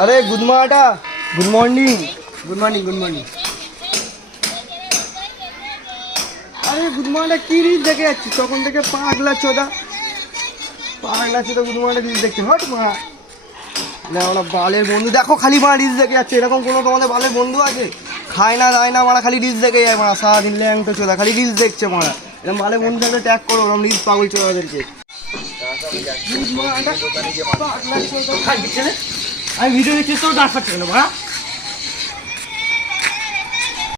अरे good morning good morning अरे good morning की रील देखे যাচ্ছিস তখন থেকে পাগলা চোদা গুড মর্নিং রিলস দেখতে হট মা না ওরা বালের বন্ধু দেখো খালি মা রিলস দেখে যাচ্ছে এরকম কোনো তোমাদের বালের বন্ধু আছে খায় না দায় না মারা খালি রিলস দেখে যায় মারা সারাদিন ল্যাংটো চোদা খালি রিলস দেখছে মারা এরকম বালের বন্ধু থাকলে ট্যাগ করো ওরকম রিলস পাগল চোদাদেরকে আমি ভিডিও দেখছি তো ডাক পাচ্ছে কেন মারা